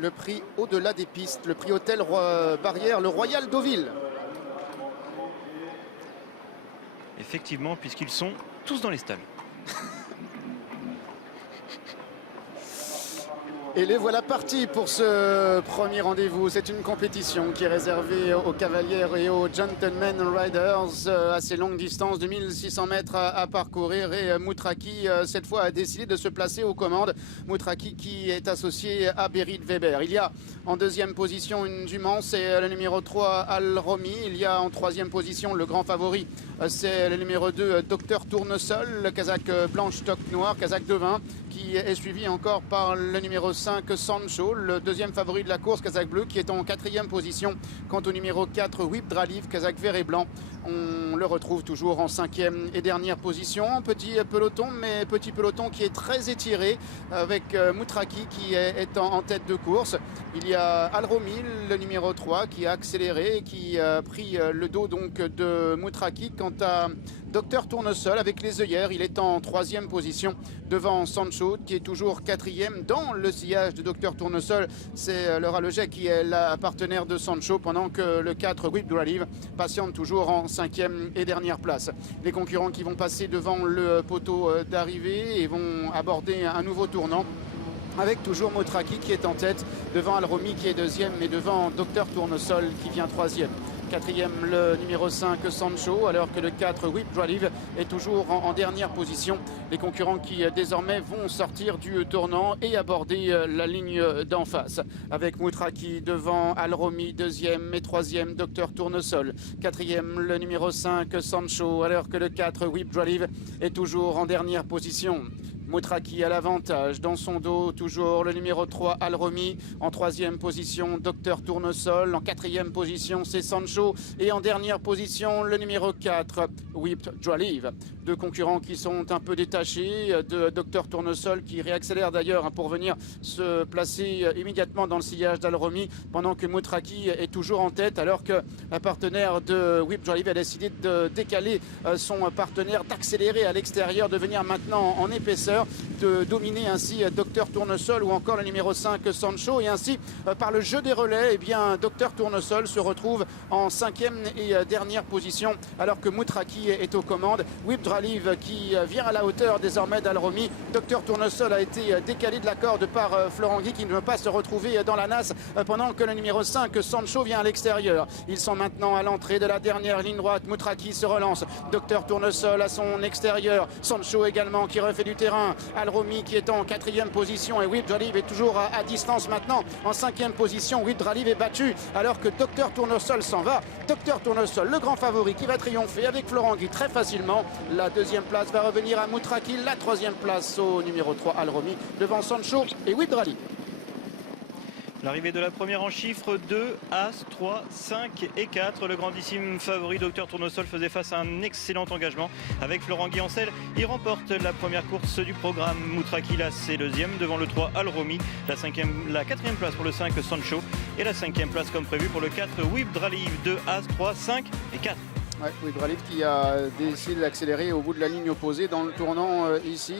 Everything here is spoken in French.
le prix au-delà des pistes, le prix Hôtel Barrière, le Royal Deauville. Effectivement, puisqu'ils sont tous dans les stalles. Et les voilà partis pour ce premier rendez-vous. C'est une compétition qui est réservée aux cavaliers et aux gentlemen riders. Assez longue distance de 1600 mètres à parcourir. Et Moutraki, cette fois, a décidé de se placer aux commandes. Moutraki qui est associé à Berit Weber. Il y a en deuxième position une jument, c'est le numéro 3, Al Romi. Il y a en troisième position le grand favori, c'est le numéro 2, Docteur Tournesol, le Kazakh blanche toque noire, Kazakh de vin, qui est suivi encore par le numéro 5, Sancho, le deuxième favori de la course, Kazakh bleu, qui est en quatrième position. Quant au numéro 4, Whip Draliv, Kazakh vert et blanc, on le retrouve toujours en cinquième et dernière position. Petit peloton, mais petit peloton qui est très étiré, avec Moutraki qui est en tête de course. Il y a Al Romi, le numéro 3, qui a accéléré et qui a pris le dos donc de Moutraki. Quant à Docteur Tournesol avec les œillères, il est en troisième position devant Sancho qui est toujours quatrième dans le sillage de Docteur Tournesol. C'est le Raloget qui est la partenaire de Sancho, pendant que le 4 Whip Draliv patiente toujours en cinquième et dernière place. Les concurrents qui vont passer devant le poteau d'arrivée et vont aborder un nouveau tournant, avec toujours Moutraki qui est en tête, devant Al Romi qui est deuxième et devant Docteur Tournesol qui vient troisième. Quatrième, le numéro 5, Sancho, alors que le 4, Whip Draliv, est toujours en dernière position. Les concurrents qui désormais vont sortir du tournant et aborder la ligne d'en face. Avec Moutraki devant Al Romi, deuxième et troisième, Docteur Tournesol. Quatrième, le numéro 5, Sancho, alors que le 4, Whip Draliv, est toujours en dernière position. Moutraki à l'avantage, dans son dos toujours le numéro 3, Al Romi. En troisième position, Docteur Tournesol. En quatrième position, c'est Sancho. Et en dernière position, le numéro 4, Whip Draliv. Deux concurrents qui sont un peu détachés de Docteur Tournesol, qui réaccélère d'ailleurs pour venir se placer immédiatement dans le sillage d'Al Romi, pendant que Moutraki est toujours en tête, alors que la partenaire de Whip Draliv a décidé de décaler son partenaire, d'accélérer à l'extérieur, de venir maintenant en épaisseur, de dominer ainsi Docteur Tournesol ou encore le numéro 5, Sancho. Et ainsi, par le jeu des relais, eh bien, Docteur Tournesol se retrouve en cinquième et dernière position, alors que Moutraki est aux commandes. Whip Draliv qui vient à la hauteur désormais d'Al Romi. Docteur Tournesol a été décalé de la corde par Florent Guy, qui ne veut pas se retrouver dans la nasse, pendant que le numéro 5, Sancho, vient à l'extérieur. Ils sont maintenant à l'entrée de la dernière ligne droite. Moutraki se relance. Docteur Tournesol à son extérieur. Sancho également qui refait du terrain. Al Romi qui est en quatrième position, et Whip Draliv est toujours à distance maintenant en cinquième position. Whip Draliv est battu alors que Docteur Tournesol s'en va. Docteur Tournesol, le grand favori, qui va triompher avec Florent Guy très facilement. La deuxième place va revenir à Moutraki, la troisième place au numéro 3, Al Romi, devant Sancho et Whip Draliv. L'arrivée de la première en chiffres 2, As, 3, 5 et 4. Le grandissime favori Docteur Tournesol faisait face à un excellent engagement avec Florent Guy en selle. Il remporte la première course du programme. Moutraki, là, c'est deuxième devant le 3, Al Romi. La quatrième place pour le 5, Sancho. Et la cinquième place comme prévu pour le 4, Whip Draliv. 2, As, 3, 5 et 4. Ouais, Whip Draliv qui a décidé d'accélérer au bout de la ligne opposée dans le tournant ici.